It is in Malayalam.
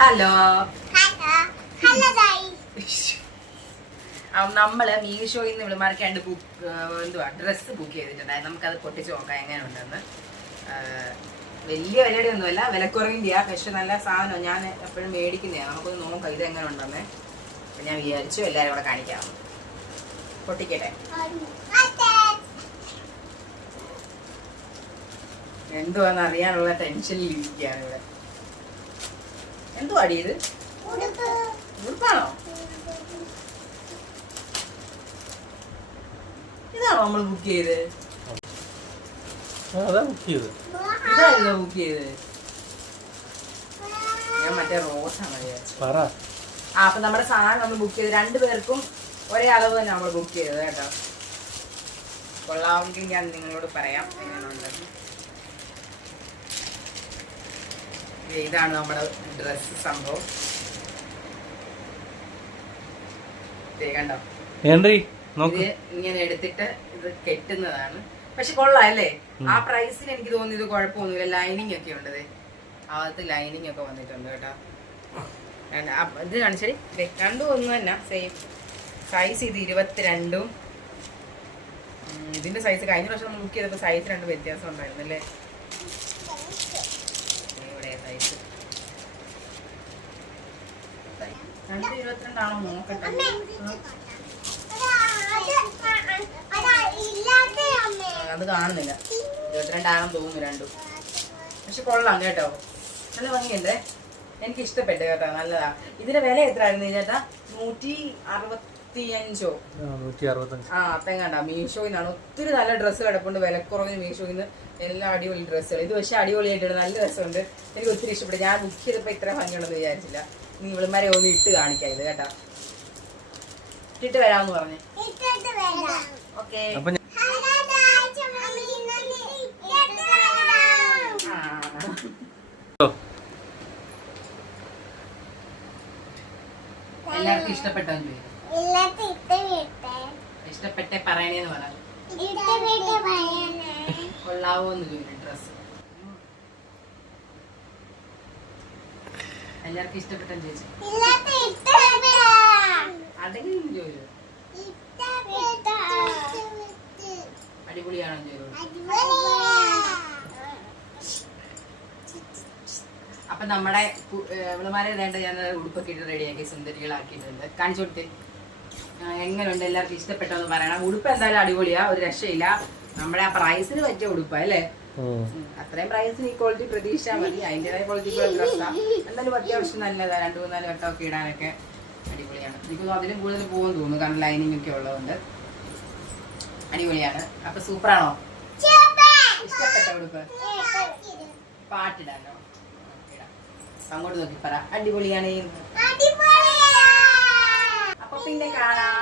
ഹലോ നമ്മള് മീഷോയിൽ നിന്ന് ഇവളുമാർക്ക് 2 ഡ്രസ്സ് ബുക്ക് ചെയ്തിട്ടുണ്ടായിരുന്നു. നമുക്കത് പൊട്ടിച്ച് നോക്കാം എങ്ങനെ ഉണ്ടെന്ന്. വലിയ വിലയുടെ ഒന്നുമല്ല, വിലക്കുറവിൻ്റെയാ, പക്ഷെ നല്ല സാധനം. ഞാൻ എപ്പോഴും മേടിക്കുന്നതാണ്. നമുക്കൊന്ന് നോക്കാം ഇത് എങ്ങനെ ഉണ്ടെന്ന്. അപ്പം ഞാൻ വിചാരിച്ചു എല്ലാവരും ഇവിടെ കാണിക്കാം. പൊട്ടിക്കട്ടെ. എന്തുവാന്ന് അറിയാനുള്ള ടെൻഷനിൽ ഇരിക്കുകയാണ് ഇവിടെ. എന്തുവാടി ഇത്? ഉടുപ്പാണോ? ഇതാണോ നമ്മൾ ബുക്ക് ചെയ്ത്? ഇതായിരുന്നു ബുക്ക് ചെയ്ത്. ഞാൻ മറ്റേ റോസാണ് വിചാരിച്ചത്. അപ്പൊ നമ്മുടെ സാധനം നമ്മൾ ബുക്ക് ചെയ്ത് 2 പേർക്കും ഒരേ അളവ് തന്നെ നമ്മൾ ബുക്ക് ചെയ്തത് കേട്ടോ. കൊള്ളാമെങ്കിൽ ഞാൻ നിങ്ങളോട് പറയാം എങ്ങനെയുണ്ടെന്ന്. ഇതാണ് നമ്മുടെ ഡ്രസ് സംഭവം. കണ്ടോ, ഇത് ഇങ്ങനെ എടുത്തിട്ട് ഇത് കെട്ടുന്നതാണ്. പക്ഷെ കൊള്ളാം അല്ലേ? ആ പ്രൈസിന് എനിക്ക് തോന്നുന്നു ഇത് കുഴപ്പമൊന്നുമില്ല. ലൈനിങ് ഒക്കെ ഉണ്ട്, അകത്ത് ലൈനിങ് ഒക്കെ വന്നിട്ടുണ്ട് കേട്ടോ. ഇത് കാണിച്ചടി, രണ്ടും ഒന്നും തന്നെ സെയിം സൈസ്. ഇത് 22. ഇതിന്റെ സൈസ് കഴിഞ്ഞ പ്രാവശ്യം നമ്മൾ ബുക്ക് ചെയ്തപ്പോൾ സൈസ് 2 വ്യത്യാസം ഉണ്ടായിരുന്നു അല്ലേ? ഇവിടെ സൈസ് 22 ആണോ നോക്കട്ടെ. അത് കാണുന്നില്ല, 22 ആണെന്ന് തോന്നുന്നു രണ്ടും. പക്ഷെ കൊള്ളാം കേട്ടോ, നല്ല ഭംഗിയുണ്ട്. എനിക്ക് ഇഷ്ടപ്പെട്ടു കേട്ടോ, നല്ലതാ. ഇതിന്റെ വില എത്രയായിരുന്നു ചേട്ടാ? 165. അപ്പെങ്ങാണ്ട മീഷോയിൽ നിന്നാണ്. ഒത്തിരി നല്ല ഡ്രസ്സ് കിടപ്പുണ്ട് വിലക്കുറവിന് മീഷോയിൽ നിന്ന്. എല്ലാ അടിപൊളി ഡ്രസ്സുകൾ. ഇത് പക്ഷെ അടിപൊളിയായിട്ടുണ്ട്, നല്ല രസമുണ്ട്. എനിക്ക് ഒത്തിരി ഇഷ്ടപ്പെട്ടു. ഞാൻ ബുക്ക് ചെയ്തപ്പോൾ ഇത്ര ഭംഗിയുണ്ടെന്ന് വിചാരിച്ചില്ല. നീ ഇവളുമാരെ ഒന്ന് ഇട്ട് കാണിക്കാം ഇത് കേട്ടാ. ഇട്ടിട്ട് വരാമെന്ന് പറഞ്ഞു. ഓക്കെ, എല്ലാവർക്കും ഇഷ്ടപ്പെട്ടോ? ഇഷ്ടപ്പെട്ടെ പറയണേന്ന് പറഞ്ഞു. കൊള്ളാവോന്ന് ചോദിച്ചു ഡ്രസ്. എല്ലാവർക്കും ഇഷ്ടപ്പെട്ടു ചോദിച്ചു. അതെങ്കിലും ചോദിച്ചു. അടിപൊളിയാണോ ചോദിച്ചു. അപ്പൊ നമ്മുടെ ഇവളുമാരെ ഇതായിട്ട് ഞാൻ ഉടുപ്പൊക്കെ ഇട്ട് റെഡിയാക്കി സുന്ദരികളാക്കിയിട്ടുണ്ട്. കാണിച്ചു കൊടുത്തേ എങ്ങനെയുണ്ട്, എല്ലാവർക്കും ഇഷ്ടപ്പെട്ടോ എന്ന് പറയണം. ഉടുപ്പ് എന്തായാലും അടിപൊളിയാ, ഒരു രക്ഷയില്ല. നമ്മുടെ ആ പ്രൈസിന് പറ്റിയ ഉടുപ്പാ അല്ലേ? അത്രയും പ്രൈസിന് ഈ ക്വാളിറ്റി പ്രതീക്ഷിച്ചാൽ മതി. അതിൻ്റെതായ ക്വാളിറ്റിക്കുള്ള ഡ്രസ്സാ. എന്തായാലും അത്യാവശ്യം നല്ലതാ. 2-3-4 വട്ടമൊക്കെ ഇടാനൊക്കെ അടിപൊളിയാണ്. എനിക്ക് അതിലും കൂടുതൽ പോകുമെന്ന് തോന്നുന്നു, കാരണം ലൈനിങ് ഒക്കെ ഉള്ളതുകൊണ്ട് അടിപൊളിയാണ്. അപ്പൊ സൂപ്പറാണോ? ഇഷ്ടപ്പെട്ട ഉടുപ്പ്? പാട്ടിടാനോ? അങ്ങോട്ട് നോക്കി പറ, അടിപൊളിയാണ്. അപ്പൊ പിന്നെ കാണാം.